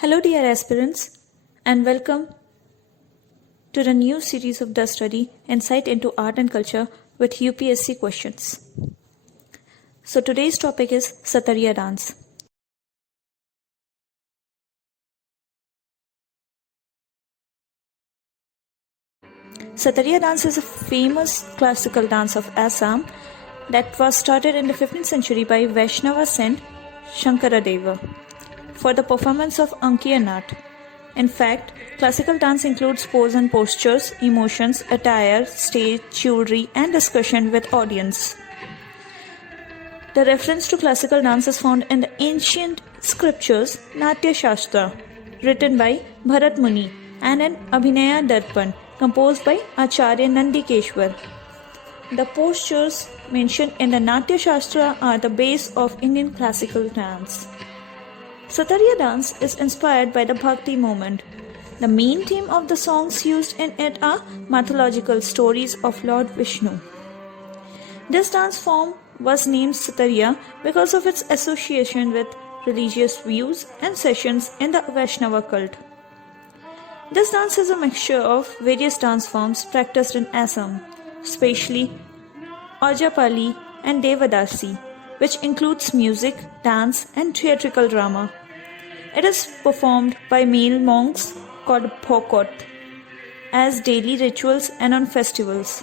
Hello, dear aspirants, and welcome to the new series of the study Insight into Art and Culture with UPSC questions. So, today's topic is Satariya dance. Satariya dance is a famous classical dance of Assam that was started in the 15th century by Vaishnava saint Shankaradeva for the performance of Ankiya Nat. In fact, classical dance includes pose and postures, emotions, attire, stage, jewelry, and discussion with audience. The reference to classical dance is found in the ancient scriptures Natya Shastra, written by Bharat Muni, and in Abhinaya Darpan, composed by Acharya Nandikeshwar. The postures mentioned in the Natya Shastra are the base of Indian classical dance. Satariya dance is inspired by the Bhakti movement. The main theme of the songs used in it are mythological stories of Lord Vishnu. This dance form was named Satariya because of its association with religious views and sessions in the Vaishnava cult. This dance is a mixture of various dance forms practiced in Assam, especially Ojapali and Devadasi, which includes music, dance, and theatrical drama. It is performed by male monks called Bhokot as daily rituals and on festivals.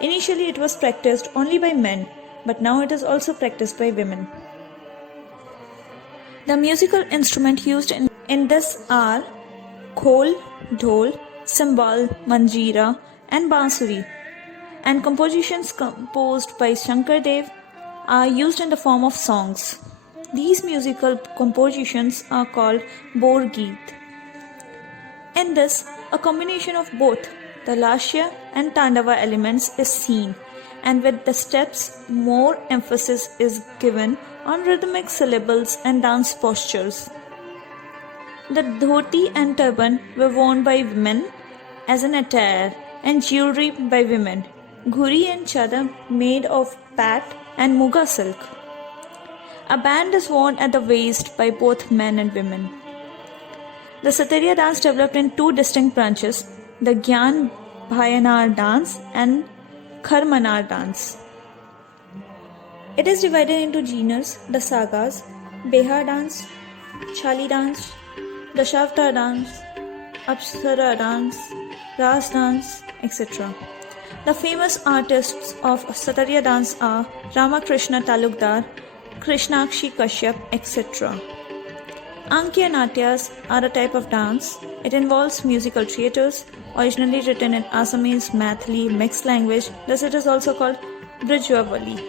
Initially, it was practiced only by men, but now it is also practiced by women. The musical instruments used in this are khol, dhol, cymbal, manjira, and bansuri, and compositions composed by Shankardev are used in the form of songs. These musical compositions are called Borgeet. In this, a combination of both the Lasya and Tandava elements is seen, and with the steps, more emphasis is given on rhythmic syllables and dance postures. The dhoti and turban were worn by women as an attire, and jewelry by women. Ghuri and chadar made of pat and muga silk. A band is worn at the waist by both men and women. The Satariya dance developed in two distinct branches, the Gyan Bhayanar dance and Kharmanar dance. It is divided into genres, the sagas, Behar dance, Chali dance, Dashavtar dance, Apsara dance, Ras dance, etc. The famous artists of Satariya dance are Ramakrishna Talukdar, Krishnakshi Kashyap, etc. Ankiya Natyas are a type of dance. It involves musical theatres, originally written in Assamese Maithili mixed language, thus it is also called Brijavali.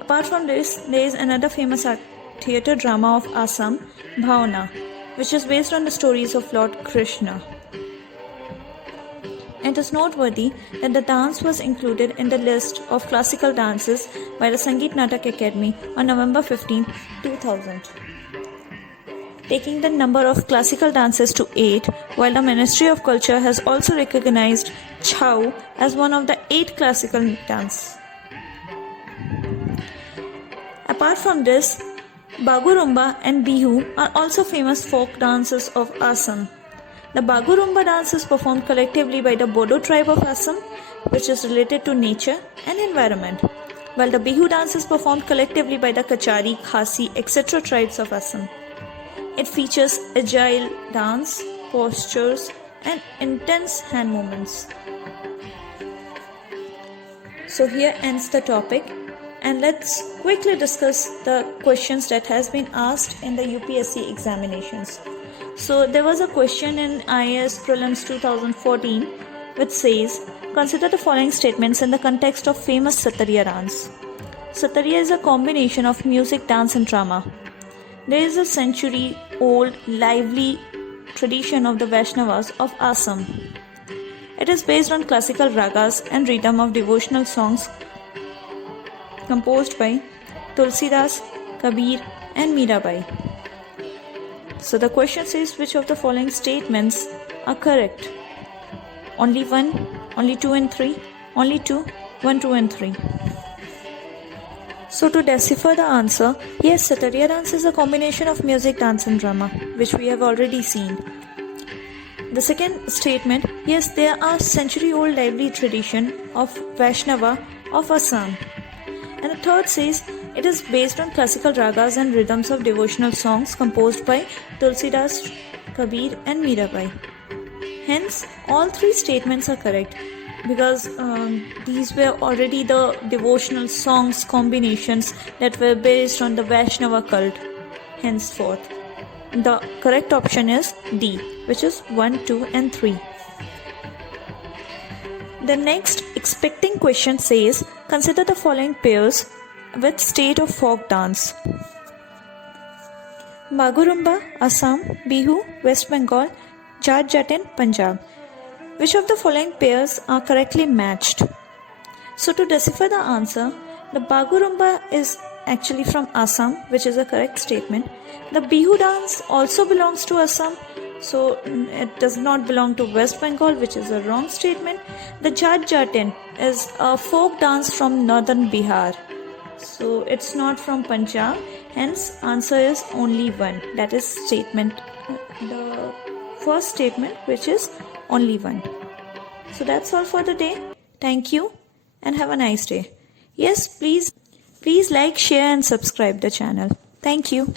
Apart from this, there is another famous theatre drama of Assam, Bhavana, which is based on the stories of Lord Krishna. It is noteworthy that the dance was included in the list of classical dances by the Sangeet Natak Academy on November 15, 2000, taking the number of classical dances to 8, while the Ministry of Culture has also recognized Chhau as one of the 8 classical dances. Apart from this, Bagurumba and Bihu are also famous folk dances of Assam. The Bagurumba dance is performed collectively by the Bodo tribe of Assam, which is related to nature and environment, while the Bihu dance is performed collectively by the Kachari, Khasi, etc. tribes of Assam. It features agile dance, postures, and intense hand movements. So here ends the topic, and let's quickly discuss the questions that has been asked in the UPSC examinations. So there was a question in IAS Prelims 2014 which says, consider the following statements in the context of famous Satariya dance. Satariya is a combination of music, dance and drama. There is a century-old lively tradition of the Vaishnavas of Assam. It is based on classical ragas and rhythm of devotional songs composed by Tulsidas, Kabir and Mirabai. So the question says, which of the following statements are correct? Only 1, only 2 and 3, only 2, 1, 2 and 3. So to decipher the answer, yes, Satarya dance is a combination of music, dance and drama, which we have already seen. The second statement, yes, there are century-old lively tradition of Vaishnava of Assam. And the third says, it is based on classical ragas and rhythms of devotional songs composed by Tulsidas, Kabir and Mirabai. Hence, all three statements are correct because these were already the devotional songs combinations that were based on the Vaishnava cult. Henceforth, the correct option is D, which is 1, 2 and 3. The next expecting question says, consider the following pairs with state of folk dance. Bagurumba, Assam, Bihu, West Bengal, Jat Jatin, Punjab. Which of the following pairs are correctly matched? So to decipher the answer, the Bagurumba is actually from Assam, which is a correct statement. The Bihu dance also belongs to Assam, so it does not belong to West Bengal, which is a wrong statement. The Jat Jatin is a folk dance from northern Bihar, so it's not from Punjab. Hence, answer is only one. That is statement, the first statement, which is only one. So that's all for the day. Thank you and have a nice day. Yes, please like, share and subscribe the channel. Thank you.